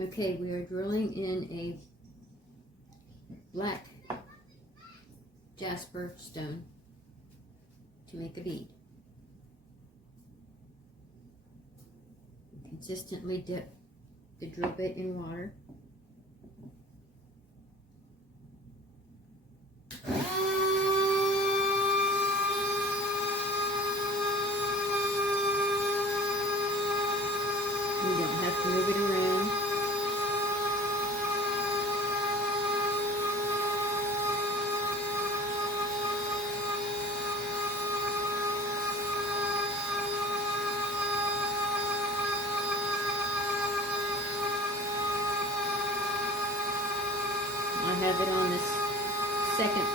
Okay, we are drilling in a black jasper stone to make a bead. Consistently dip the drill bit in water. You don't have to move it around. I have it on this second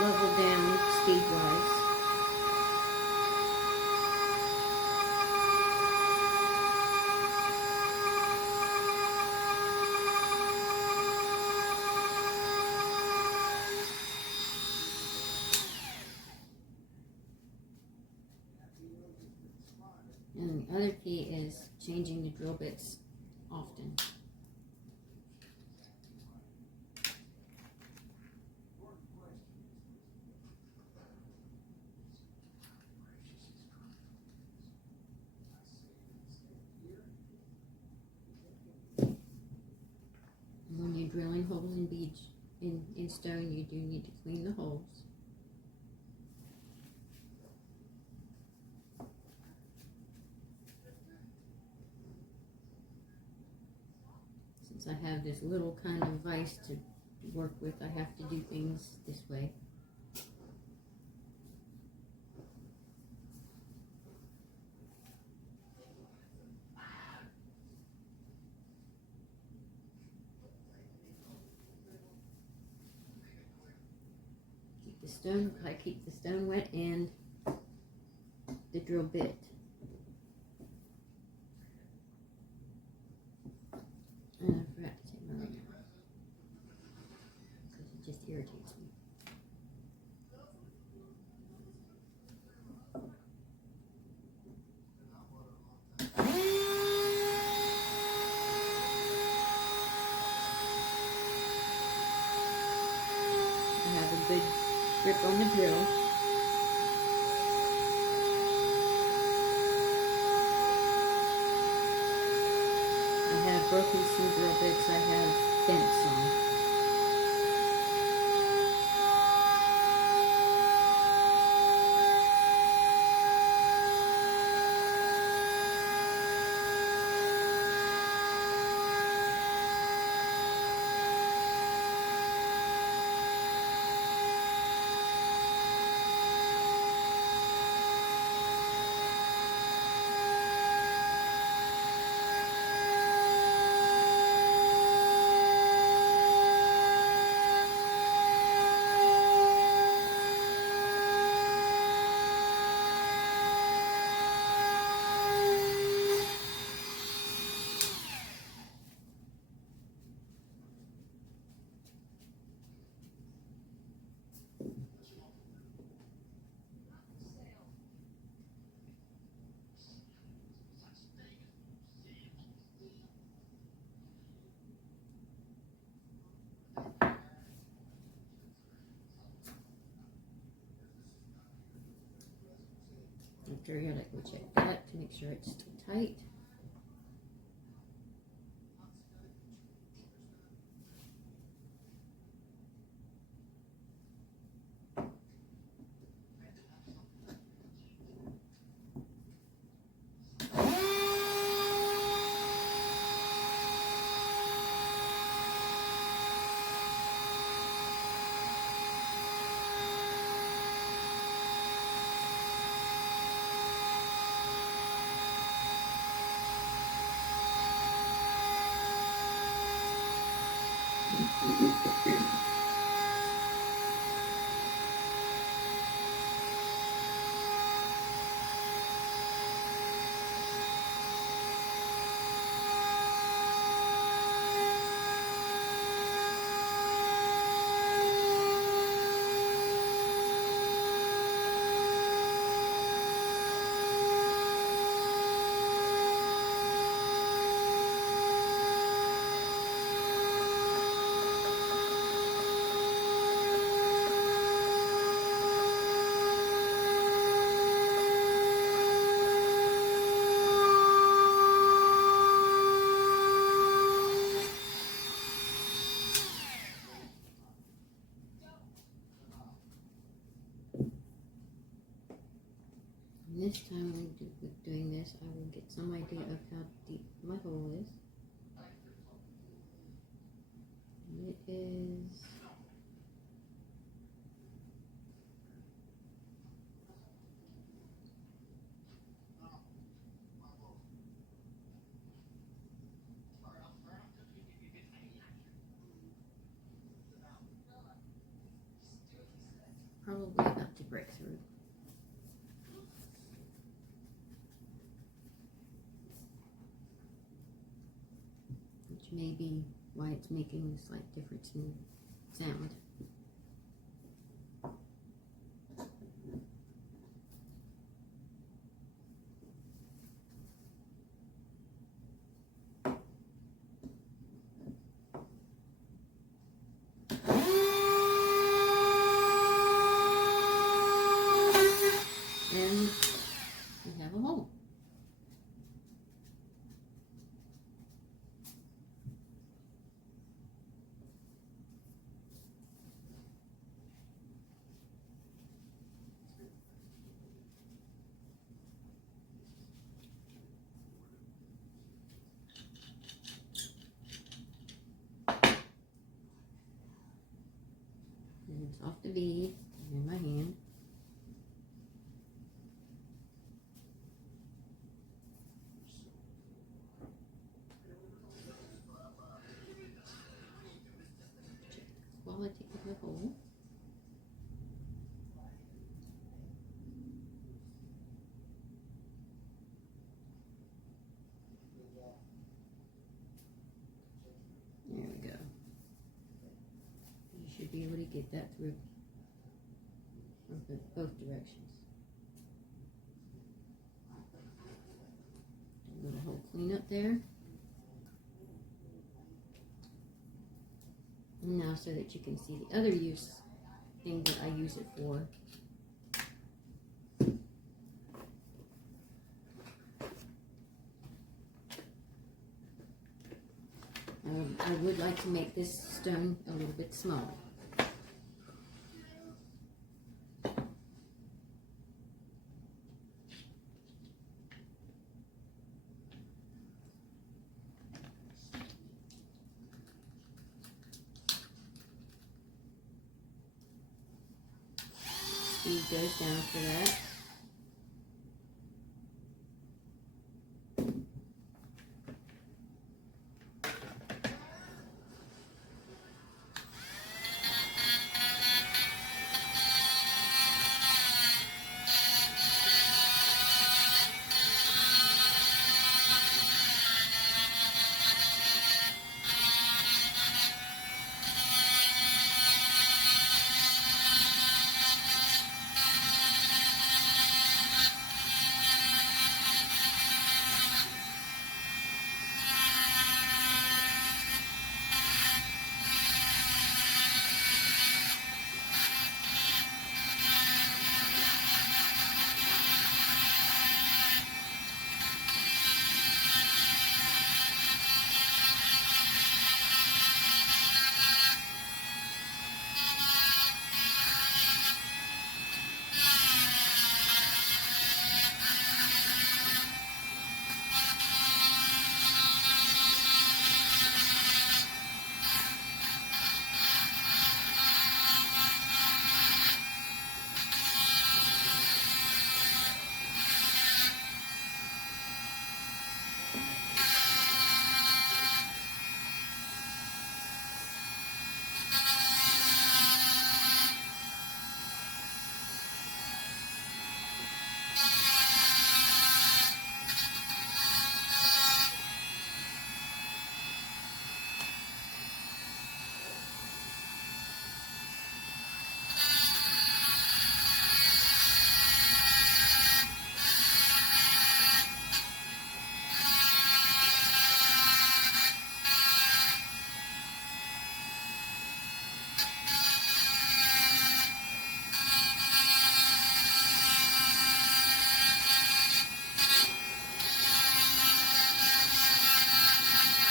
level down speed-wise. And the other key is changing the drill bits often. When you're drilling holes in beads in stone, you do need to clean the holes. Since I have this little kind of vise to work with, I have to do things this way. I keep the stone wet and the drill bit. And I forgot to take my ring out because it just irritates me. I have a good grip on the drill. I have broken some drill bits I have dents on. Periodically check that to make sure it's still tight. this time with doing this, I will get some idea of how deep my hole is. And it is probably about to break through. Which may be why it's making a slight difference in sound. And we have a hole. And it's off the bead in my hand. Quality of the hole. There we go. You should be able to get that through from both directions. A little hole clean up there. Now so that you can see the other thing that I use it for. I would like to make this stone a little bit smaller. Speed goes down for that.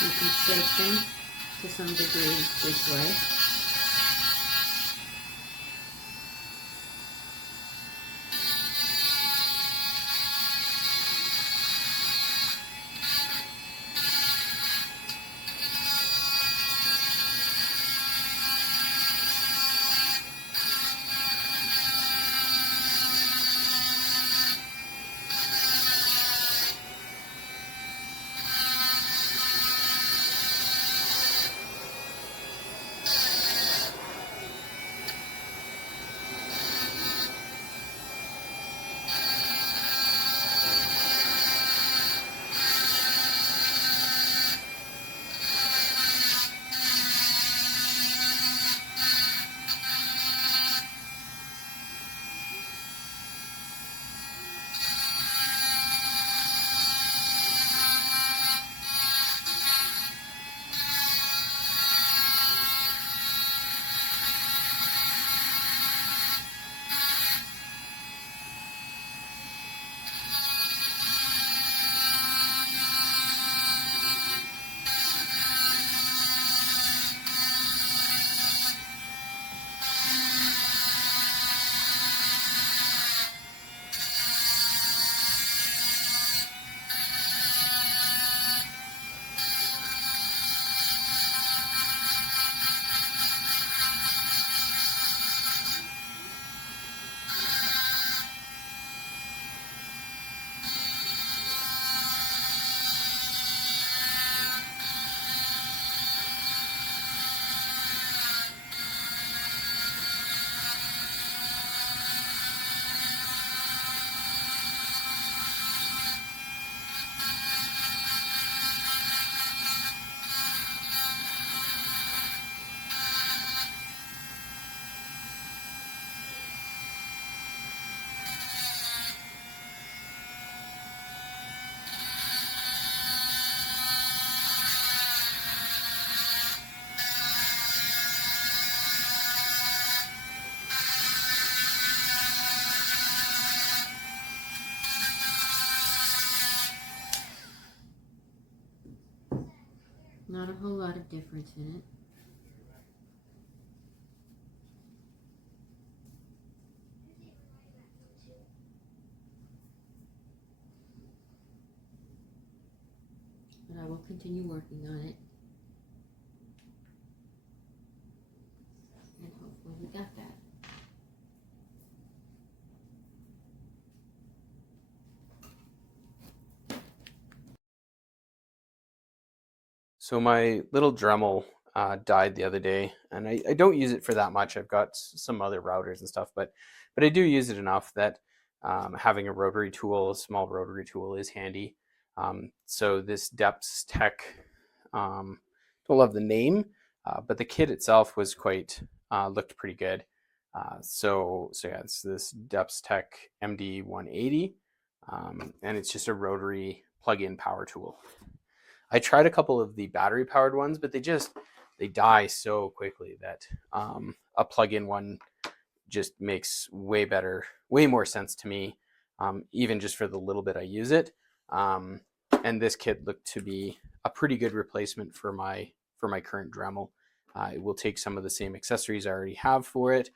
You can shape them to some degree this way. Not a whole lot of difference in it. But I will continue working on it. And hopefully we got that. So my little Dremel died the other day, and I don't use it for that much. I've got some other routers and stuff, but I do use it enough that having a rotary tool, a small rotary tool, is handy. So this DEPSTECH, don't love the name, but the kit itself was quite looked pretty good. So yeah, it's this DEPSTECH MD180, and it's just a rotary plug-in power tool. I tried a couple of the battery powered ones, but they die so quickly that a plug-in one just makes way more sense to me, even just for the little bit I use it. And this kit looked to be a pretty good replacement for my current Dremel. It will take some of the same accessories I already have for it.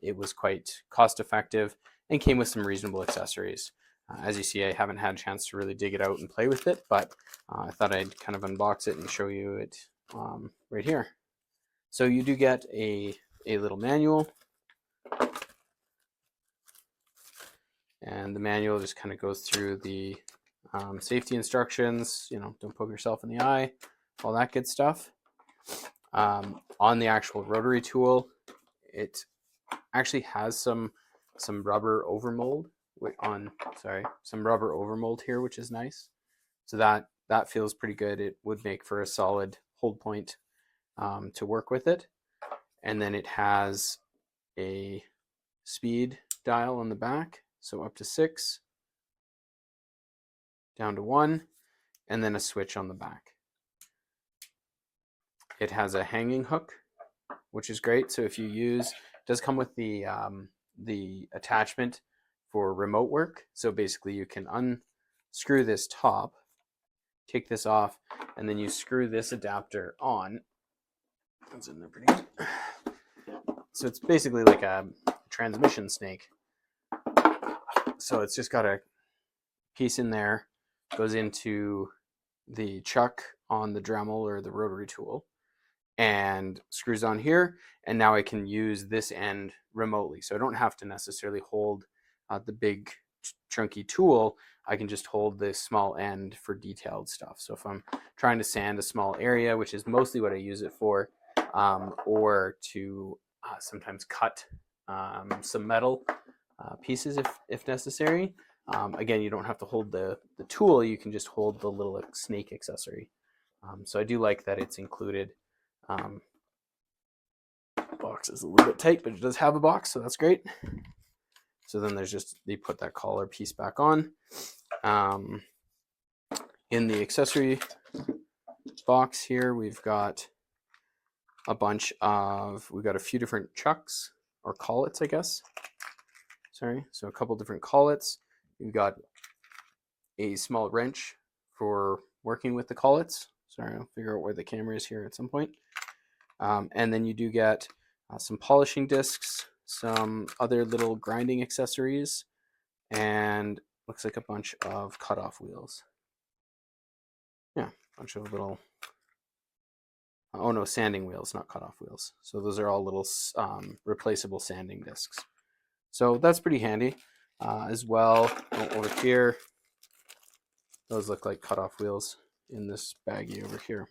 It was quite cost effective and came with some reasonable accessories. As you see, I haven't had a chance to really dig it out and play with it, but I thought I'd kind of unbox it and show you it right here. So you do get a little manual, and the manual just kind of goes through the safety instructions. You know, don't poke yourself in the eye, all that good stuff. On the actual rotary tool, it actually has some rubber overmold some rubber overmold here, which is nice. So that feels pretty good. It would make for a solid hold point to work with it. And then it has a speed dial on the back, so up to 6, down to 1, and then a switch on the back. It has a hanging hook, which is great. So if you use, it does come with the attachment for remote work. So basically you can unscrew this top, take this off, and then you screw this adapter on. It's in there pretty good. So it's basically like a transmission snake. So it's just got a piece in there, goes into the chuck on the Dremel or the rotary tool, and screws on here. And now I can use this end remotely. So I don't have to necessarily hold the big chunky tool. I can just hold this small end for detailed stuff. So if I'm trying to sand a small area, which is mostly what I use it for, or to sometimes cut some metal pieces if necessary. Again, you don't have to hold the tool. You can just hold the little snake accessory. So I do like that it's included. Box is a little bit tight, but it does have a box, so that's great. So then there's just, they put that collar piece back on. In the accessory box here, we've got a few different chucks, or collets, I guess. Sorry, so a couple different collets. We've got a small wrench for working with the collets. Sorry, I'll figure out where the camera is here at some point. And then you do get some polishing discs, some other little grinding accessories, and looks like a bunch of cutoff wheels. Yeah, a bunch of little, oh no, sanding wheels, not cutoff wheels. So those are all little replaceable sanding discs. So that's pretty handy. As well, over here, those look like cutoff wheels in this baggie over here.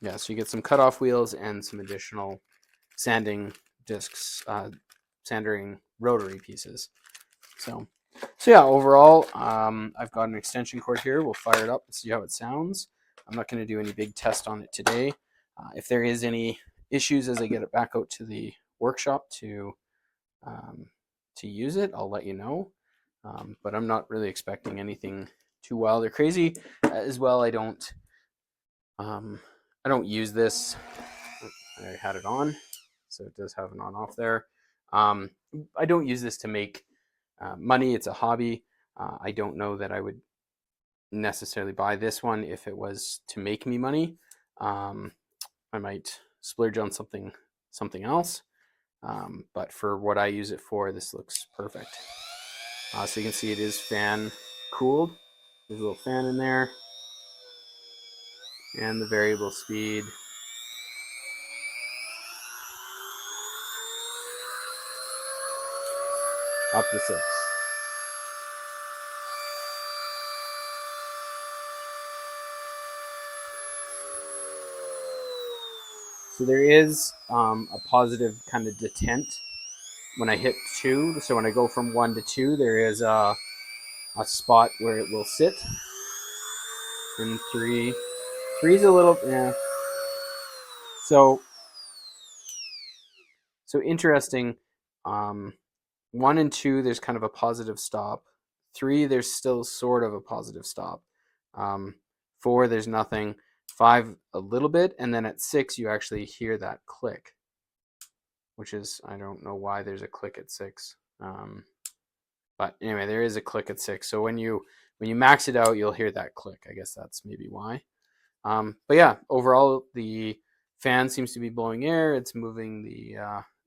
Yeah, so you get some cutoff wheels and some additional sanding discs, sanding rotary pieces. So yeah, overall, I've got an extension cord here. We'll fire it up and see how it sounds. I'm not going to do any big test on it today. If there is any issues as I get it back out to the workshop to use it, I'll let you know. But I'm not really expecting anything too wild or crazy. As well, I don't use this. I had it on, so it does have an on-off there. I don't use this to make money. It's a hobby. I don't know that I would necessarily buy this one if it was to make me money. I might splurge on something else. But for what I use it for, this looks perfect. So you can see it is fan cooled. There's a little fan in there. And the variable speed. Up to 6. So there is a positive kind of detent when I hit 2. So when I go from 1 to 2, there is a spot where it will sit. And 3 is a little, yeah. So interesting. 1 and 2, there's kind of a positive stop. 3, there's still sort of a positive stop. 4, there's nothing. 5, a little bit, and then at 6, you actually hear that click, which is, I don't know why there's a click at 6. But anyway, there is a click at 6. So when you max it out, you'll hear that click. I guess that's maybe why. But yeah, overall, the fan seems to be blowing air. It's moving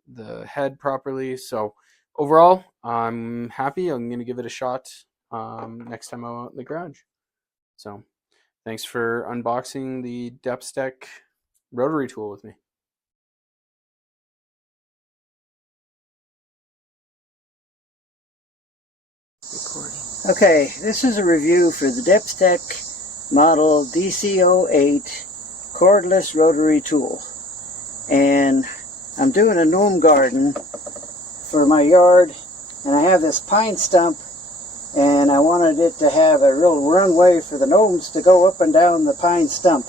the head properly. So overall, I'm happy. I'm going to give it a shot next time I'm out in the garage. So thanks for unboxing the DEPSTECH rotary tool with me. Recording. Okay, this is a review for the DEPSTECH model DC08 cordless rotary tool. And I'm doing a gnome garden for my yard, and I have this pine stump, and I wanted it to have a real runway for the gnomes to go up and down the pine stump.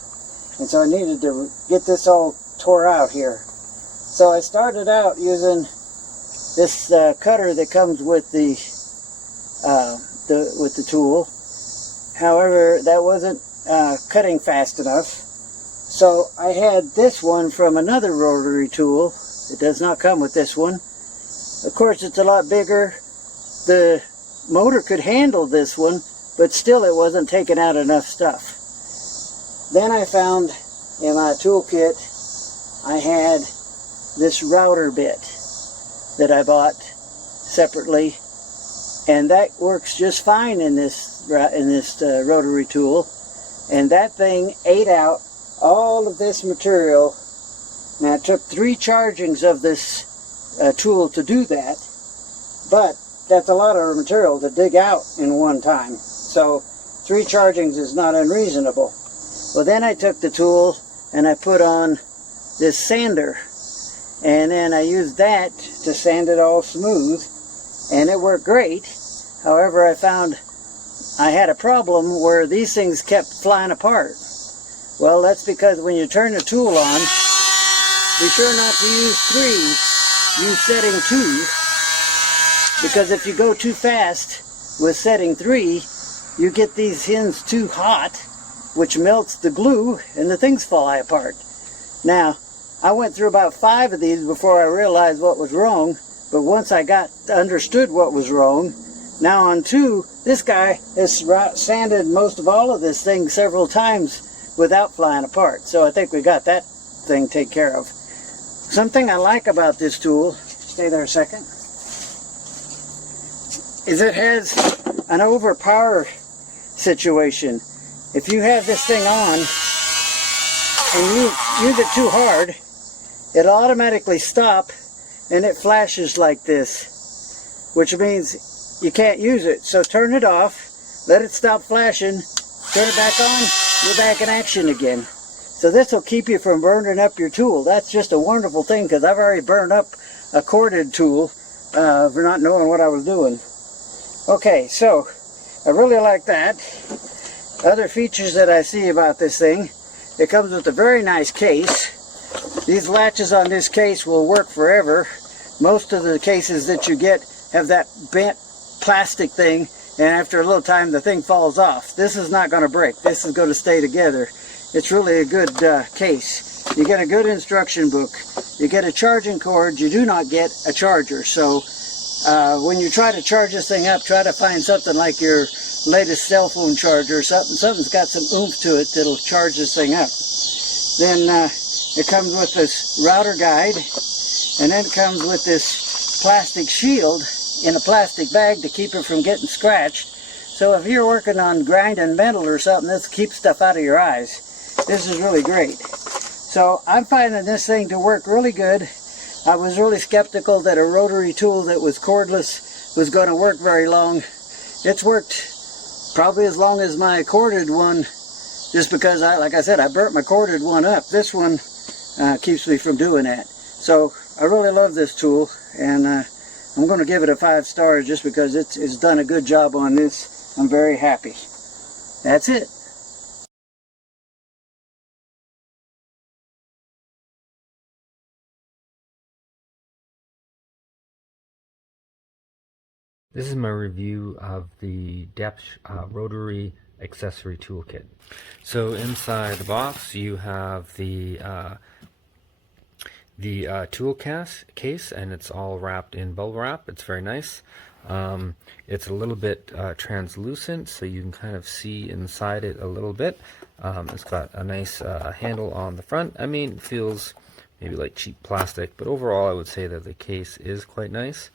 And so I needed to get this all tore out here. So I started out using this cutter that comes with the tool. However, that wasn't cutting fast enough. So I had this one from another rotary tool. It does not come with this one. Of course, it's a lot bigger. The motor could handle this one, but still it wasn't taking out enough stuff. Then I found in my toolkit, I had this router bit that I bought separately, and that works just fine in this rotary tool. And that thing ate out all of this material. Now, it took 3 chargings of this tool to do that, but that's a lot of material to dig out in one time. So 3 chargings is not unreasonable. Well, then I took the tool and I put on this sander, and then I used that to sand it all smooth, and it worked great. However, I found I had a problem where these things kept flying apart. Well, that's because when you turn the tool on, be sure not to use 3, use setting 2, because if you go too fast with setting 3, you get these ends too hot, which melts the glue and the things fly apart. Now, I went through about 5 of these before I realized what was wrong, but once I understood what was wrong, now on 2, this guy has sanded most of all of this thing several times without flying apart. So I think we got that thing taken care of. Something I like about this tool, stay there a second, is it has an overpower situation. If you have this thing on and you use it too hard, it'll automatically stop and it flashes like this, which means you can't use it. So turn it off, let it stop flashing, turn it back on, you're back in action again. So this will keep you from burning up your tool. That's just a wonderful thing, because I've already burned up a corded tool for not knowing what I was doing. Okay, so I really like that. Other features that I see about this thing, it comes with a very nice case. These latches on this case will work forever. Most of the cases that you get have that bent plastic thing, and after a little time the thing falls off. This is not going to break. This is going to stay together. It's really a good case. You get a good instruction book. You get a charging cord. You do not get a charger. So when you try to charge this thing up, try to find something like your latest cell phone charger or something. Something's got some oomph to it that'll charge this thing up. Then it comes with this router guide, and then it comes with this plastic shield in a plastic bag to keep it from getting scratched. So if you're working on grinding metal or something, this keeps stuff out of your eyes. This is really great. So I'm finding this thing to work really good. I was really skeptical that a rotary tool that was cordless was going to work very long. It's worked probably as long as my corded one, just because, like I said, I burnt my corded one up. This one keeps me from doing that. So I really love this tool, and I'm going to give it a 5 stars just because it's done a good job on this. I'm very happy. That's it. This is my review of the DEPSTECH Rotary Accessory Toolkit. So inside the box you have the tool case, and it's all wrapped in bubble wrap. It's very nice. It's a little bit translucent, so you can kind of see inside it a little bit. It's got a nice handle on the front. I mean, it feels maybe like cheap plastic, but overall I would say that the case is quite nice.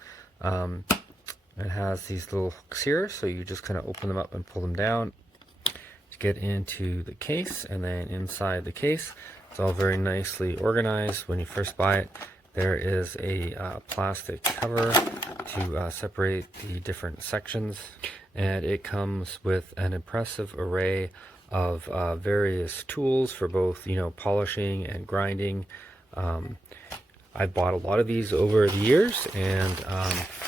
It has these little hooks here, so you just kind of open them up and pull them down to get into the case, and then inside the case it's all very nicely organized. When you first buy it, there is a plastic cover to separate the different sections, and it comes with an impressive array of various tools for both, polishing and grinding. I've bought a lot of these over the years, and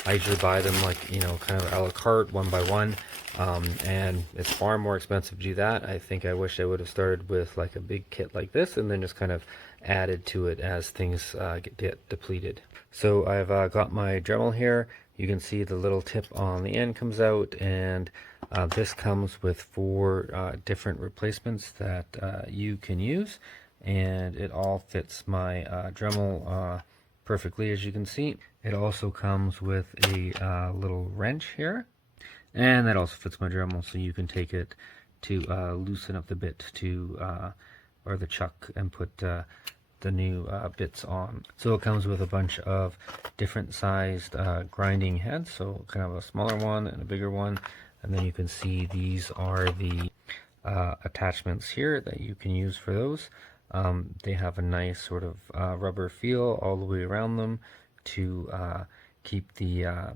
I usually buy them kind of a la carte, one by one, and it's far more expensive to do that. I think I wish I would have started with like a big kit like this and then just kind of added to it as things get depleted. So I've got my Dremel here. You can see the little tip on the end comes out, and this comes with 4 different replacements that you can use, and it all fits my Dremel perfectly, as you can see. It also comes with a little wrench here, and that also fits my Dremel, so you can take it to loosen up the bit or the chuck and put the new bits on. So it comes with a bunch of different sized grinding heads, so kind of a smaller one and a bigger one, and then you can see these are the attachments here that you can use for those. They have a nice sort of rubber feel all the way around them to keep the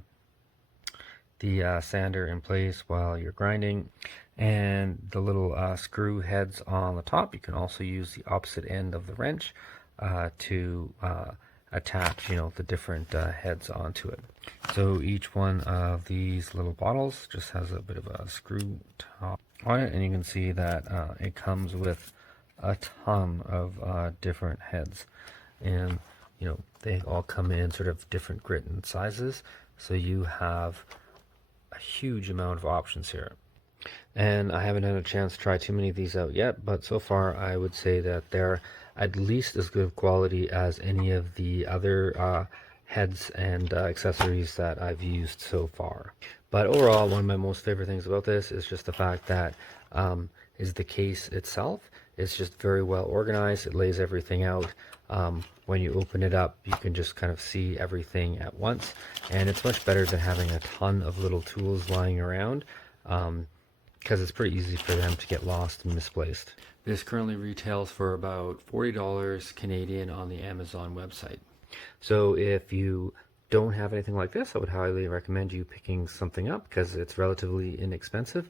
sander in place while you're grinding. And the little screw heads on the top, you can also use the opposite end of the wrench to attach, the different heads onto it. So each one of these little bottles just has a bit of a screw top on it, and you can see that it comes with a ton of different heads, and they all come in sort of different grit and sizes, so you have a huge amount of options here. And I haven't had a chance to try too many of these out yet, but so far I would say that they're at least as good quality as any of the other heads and accessories that I've used so far. But overall, one of my most favorite things about this is just the fact that is the case itself. It's just very well organized. It lays everything out. When you open it up, you can just kind of see everything at once, and it's much better than having a ton of little tools lying around, because it's pretty easy for them to get lost and misplaced. This currently retails for about $40 Canadian on the Amazon website. So if you don't have anything like this, I would highly recommend you picking something up, because it's relatively inexpensive,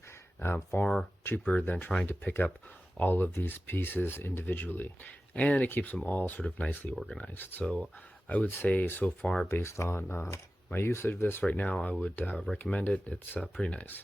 far cheaper than trying to pick up all of these pieces individually, and it keeps them all sort of nicely organized. So I would say, so far, based on my usage of this right now, I would recommend it. It's pretty nice.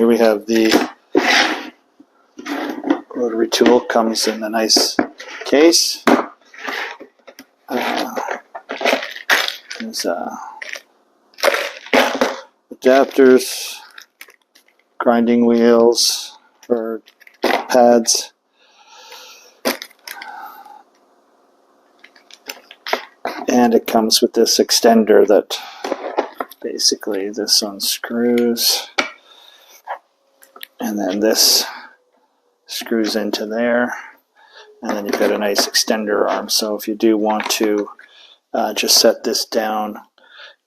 here we have the rotary tool. Comes in a nice case. There's adapters, grinding wheels or pads, and it comes with this extender that basically this unscrews, and then this screws into there, and then you've got a nice extender arm. So if you do want to just set this down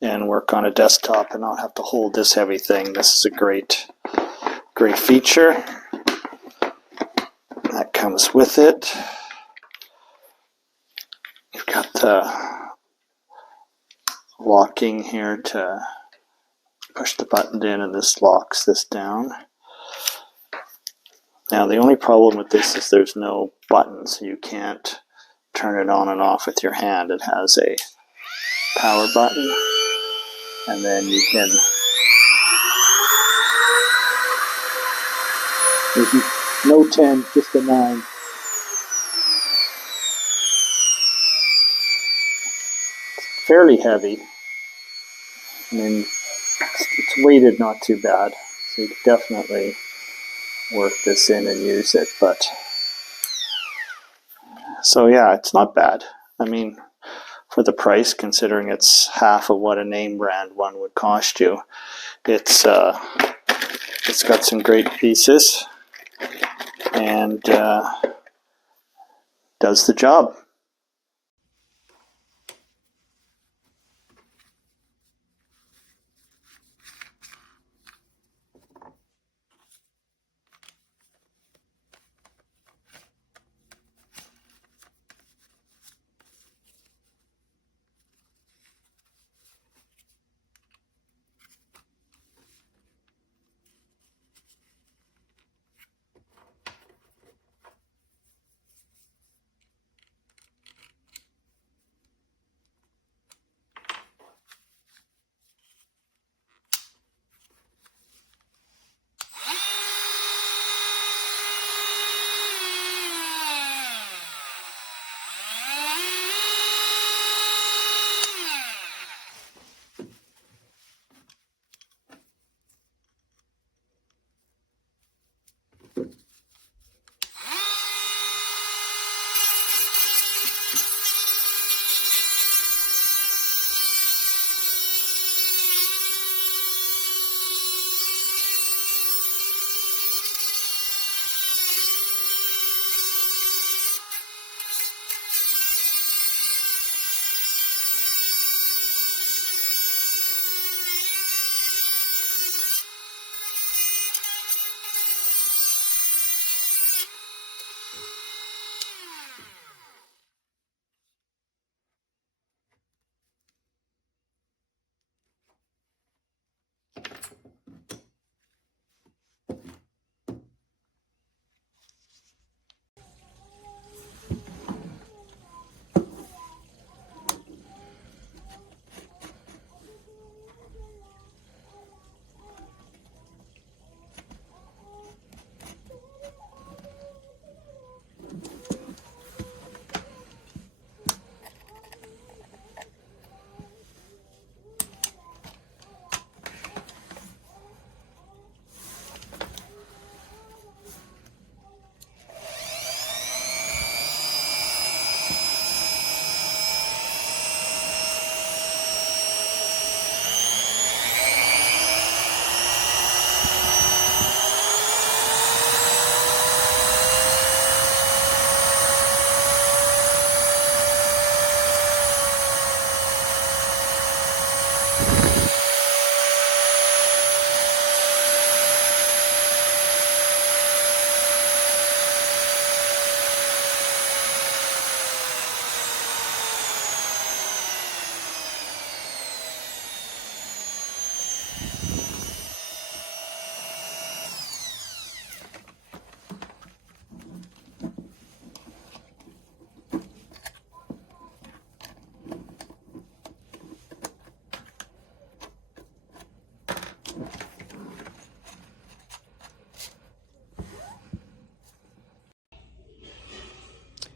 and work on a desktop and not have to hold this heavy thing, this is a great feature that comes with it. You've got the locking here to push the button in, and this locks this down. Now the only problem with this is there's no button, so you can't turn it on and off with your hand. It has a power button, and then you can, there's no 10, just a 9. Fairly heavy. I mean, it's weighted not too bad, so you can definitely work this in and use it. But so yeah, it's not bad. I mean, for the price, considering it's half of what a name brand one would cost you, it's got some great pieces and does the job.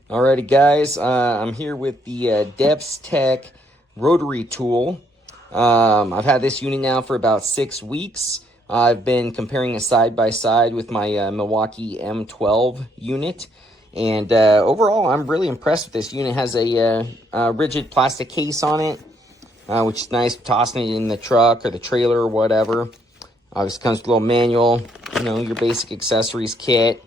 Alrighty guys, I'm here with the DEPSTECH Rotary tool. I've had this unit now for about 6 weeks. I've been comparing it side by side with my Milwaukee M12 unit. And overall, I'm really impressed with this unit. It has a rigid plastic case on it, which is nice, tossing it in the truck or the trailer or whatever. Obviously comes with a little manual, your basic accessories kit.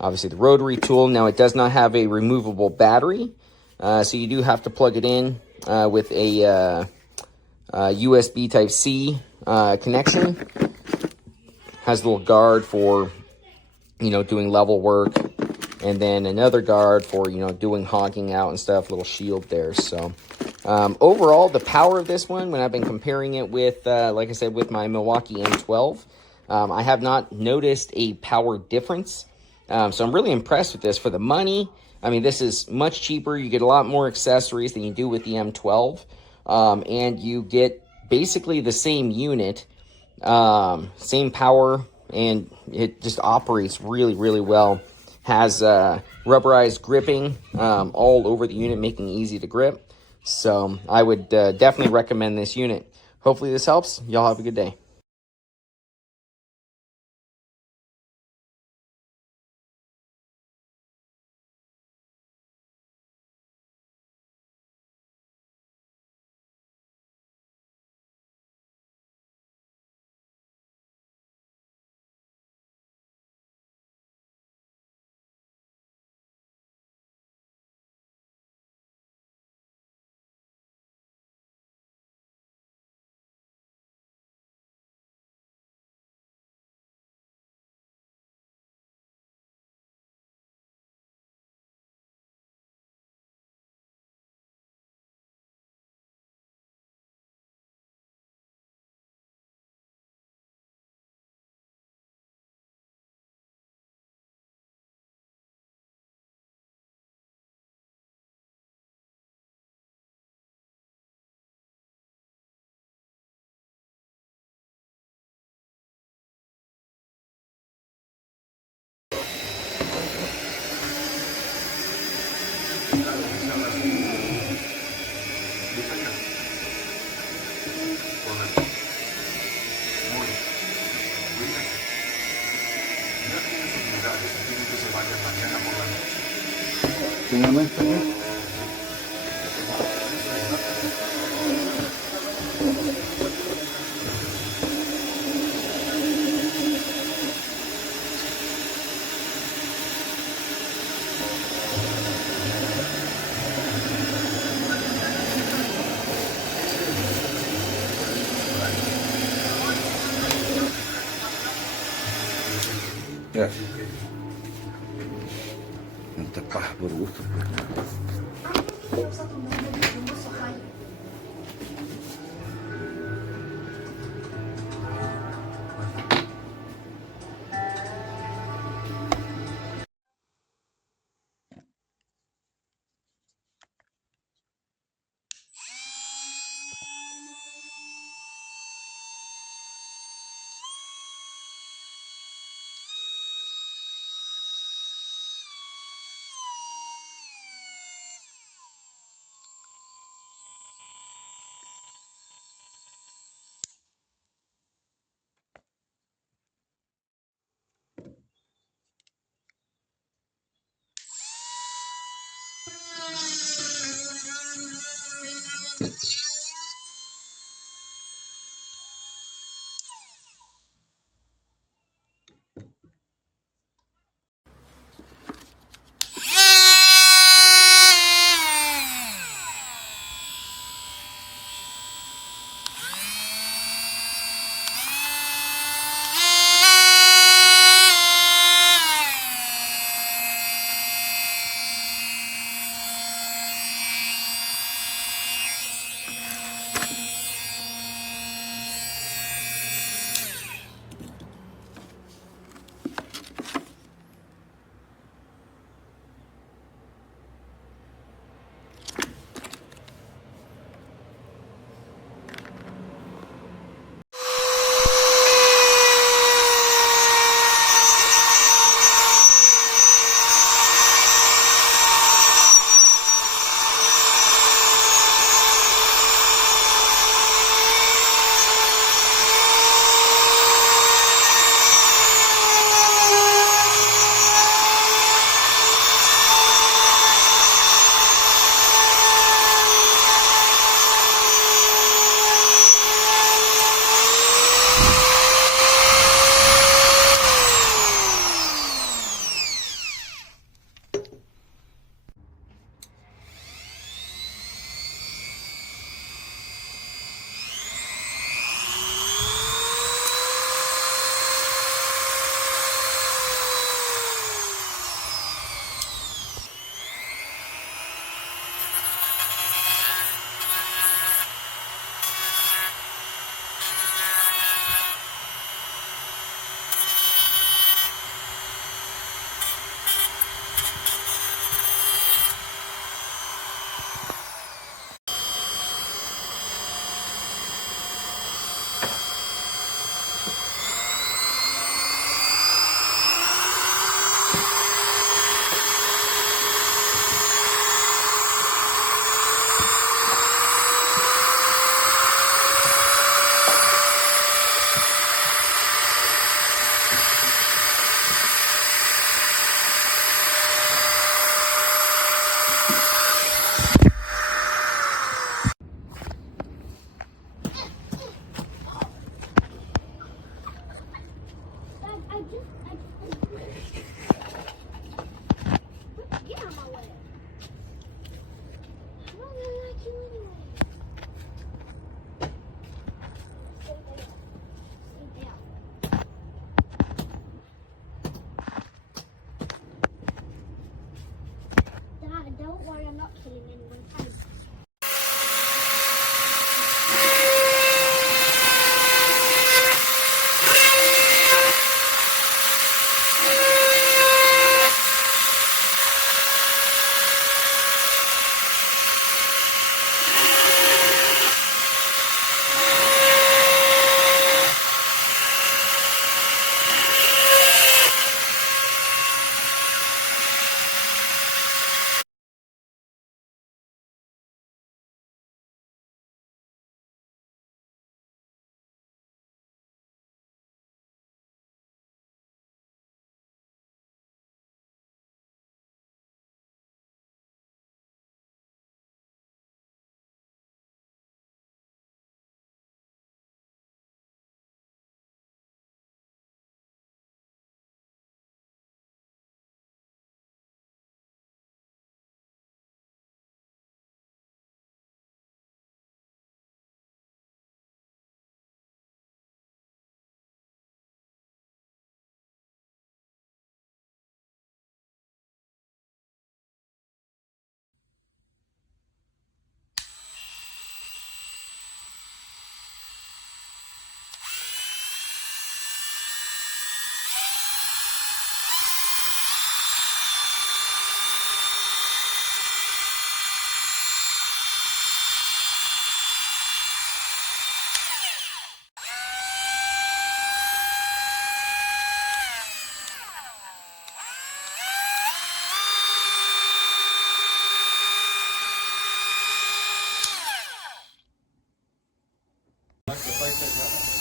Obviously the rotary tool. Now it does not have a removable battery, so you do have to plug it in with a USB Type-C connection. Has a little guard for, doing level work, and then another guard for, doing hogging out and stuff, little shield there. So overall, the power of this one, when I've been comparing it with, like I said, with my Milwaukee M12, I have not noticed a power difference. So I'm really impressed with this for the money. I mean, this is much cheaper. You get a lot more accessories than you do with the M12. And you get basically the same unit, same power, and it just operates really, really well. Has rubberized gripping all over the unit, making it easy to grip. So I would definitely recommend this unit. Hopefully this helps. Y'all have a good day. Ya. Entepah berutuh. Gracias.